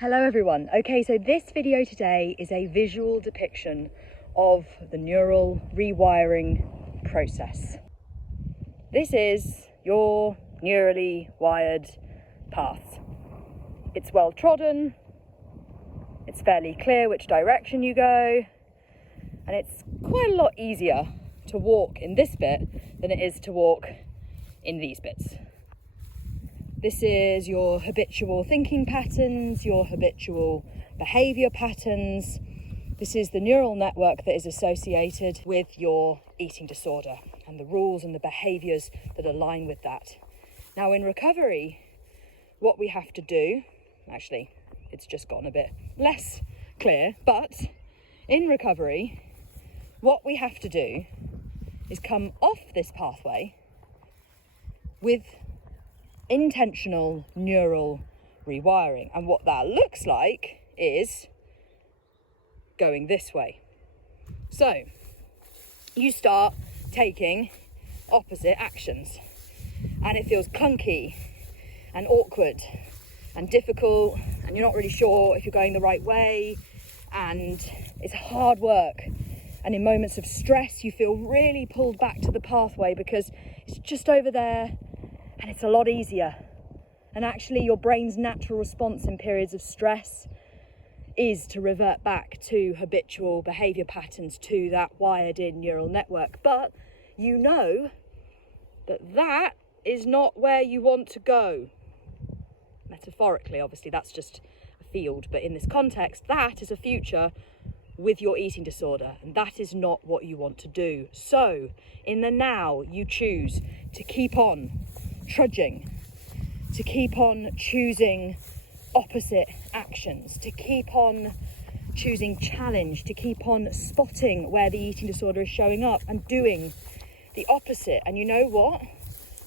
Hello everyone. Okay, so this video today is a visual depiction of the neural rewiring process. This is your neurally wired path. It's well trodden, it's fairly clear which direction you go, and it's quite a lot easier to walk in this bit than it is to walk in these bits. This is your habitual thinking patterns, your habitual behaviour patterns. This is the neural network that is associated with your eating disorder and the rules and the behaviours that align with that. Now in recovery, what we have to do, actually it's just gotten a bit less clear, but in recovery, what we have to do is come off this pathway with intentional neural rewiring. And what that looks like is going this way. So you start taking opposite actions and it feels clunky and awkward and difficult and you're not really sure if you're going the right way and it's hard work. And in moments of stress, you feel really pulled back to the pathway because it's just over there and it's a lot easier. And actually your brain's natural response in periods of stress is to revert back to habitual behaviour patterns, to that wired in neural network. But you know that that is not where you want to go. Metaphorically, obviously, that's just a field. But in this context, that is a future with your eating disorder. And that is not what you want to do. So in the now, you choose to keep on trudging, to keep on choosing opposite actions, to keep on choosing challenge, to keep on spotting where the eating disorder is showing up and doing the opposite. And you know what?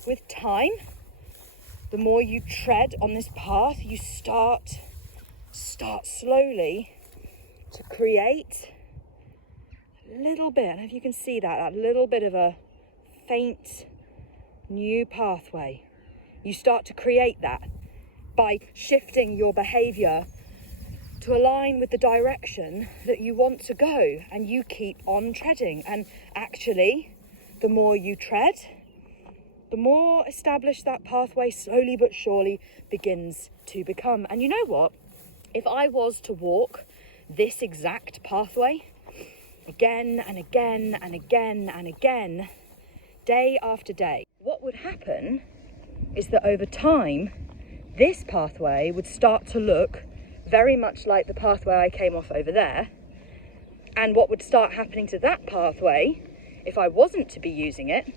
With time, the more you tread on this path, you start slowly to create a little bit, I don't know if you can see that little bit of a faint new pathway. You start to create that by shifting your behaviour to align with the direction that you want to go, and you keep on treading. And actually, the more you tread, the more established that pathway slowly but surely begins to become. And you know what? If I was to walk this exact pathway again and again and again and again, day after day, what would happen is that over time, this pathway would start to look very much like the pathway I came off over there. And what would start happening to that pathway, if I wasn't to be using it,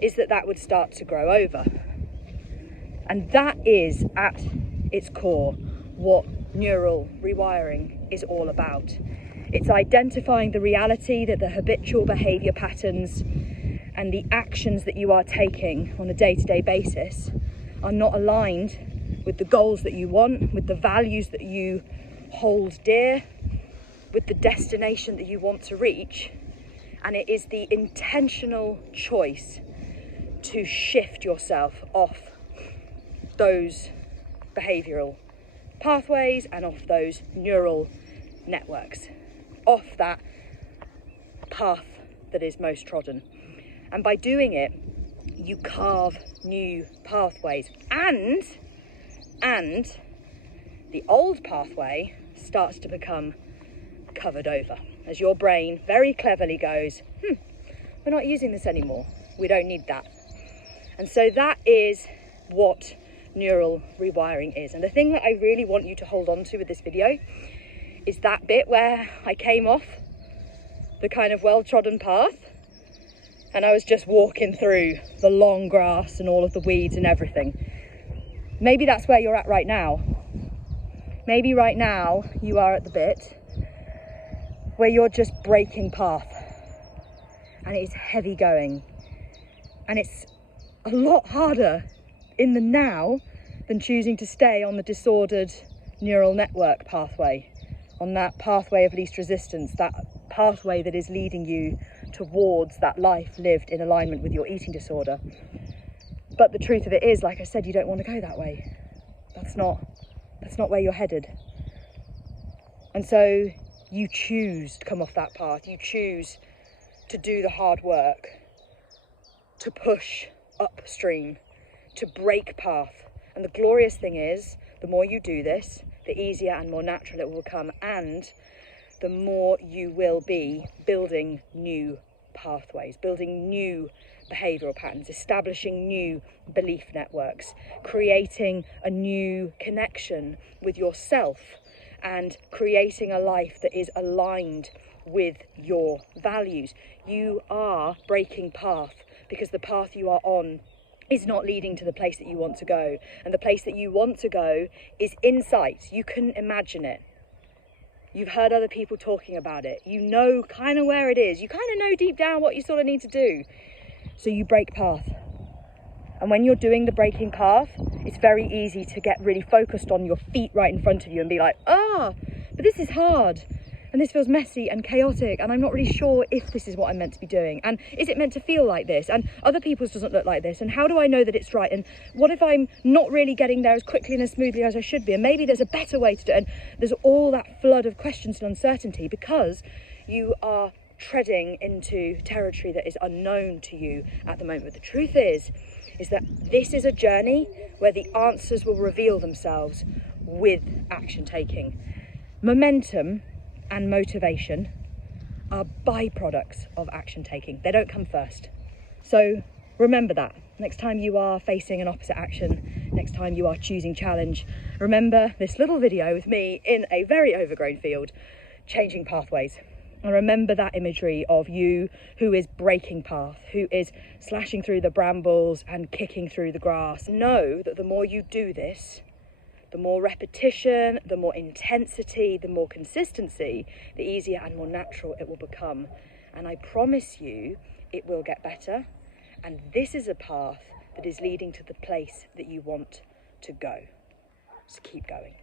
is that that would start to grow over. And that is, at its core, what neural rewiring is all about. It's identifying the reality that the habitual behaviour patterns and the actions that you are taking on a day-to-day basis are not aligned with the goals that you want, with the values that you hold dear, with the destination that you want to reach. And it is the intentional choice to shift yourself off those behavioural pathways and off those neural networks, off that path that is most trodden. And by doing it, you carve new pathways, and the old pathway starts to become covered over as your brain very cleverly goes, we're not using this anymore. We don't need that. And so that is what neural rewiring is. And the thing that I really want you to hold on to with this video is that bit where I came off the kind of well-trodden path and I was just walking through the long grass and all of the weeds and everything. Maybe that's where you're at right now. Maybe right now you are at the bit where you're just breaking path and it's heavy going and it's a lot harder in the now than choosing to stay on the disordered neural network pathway, on that pathway of least resistance, that pathway that is leading you towards that life lived in alignment with your eating disorder. But the truth of it is, like I said, you don't want to go that way. That's not That's not where you're headed. And so you choose to come off that path. You choose to do the hard work, to push upstream, to break path. And the glorious thing is, the more you do this, the easier and more natural it will become, and the more you will be building new pathways, building new behavioural patterns, establishing new belief networks, creating a new connection with yourself, and creating a life that is aligned with your values. You are breaking path because the path you are on is not leading to the place that you want to go. And the place that you want to go is in sight. You couldn't imagine it. You've heard other people talking about it. You know kind of where it is. You kind of know deep down what you sort of need to do. So you break path. And when you're doing the breaking path, it's very easy to get really focused on your feet right in front of you and be like, but this is hard. And this feels messy and chaotic, and I'm not really sure if this is what I'm meant to be doing. And is it meant to feel like this? And other people's doesn't look like this. And how do I know that it's right? And what if I'm not really getting there as quickly and as smoothly as I should be? And maybe there's a better way to do it. And there's all that flood of questions and uncertainty because you are treading into territory that is unknown to you at the moment. But the truth is that this is a journey where the answers will reveal themselves with action taking. Momentum and motivation are byproducts of action taking. They don't come first. So remember that. Next time you are facing an opposite action, next time you are choosing challenge, remember this little video with me in a very overgrown field, changing pathways. And remember that imagery of you who is breaking path, who is slashing through the brambles and kicking through the grass. Know that the more you do this, the more repetition, the more intensity, the more consistency, the easier and more natural it will become. And I promise you, it will get better. And this is a path that is leading to the place that you want to go. So keep going.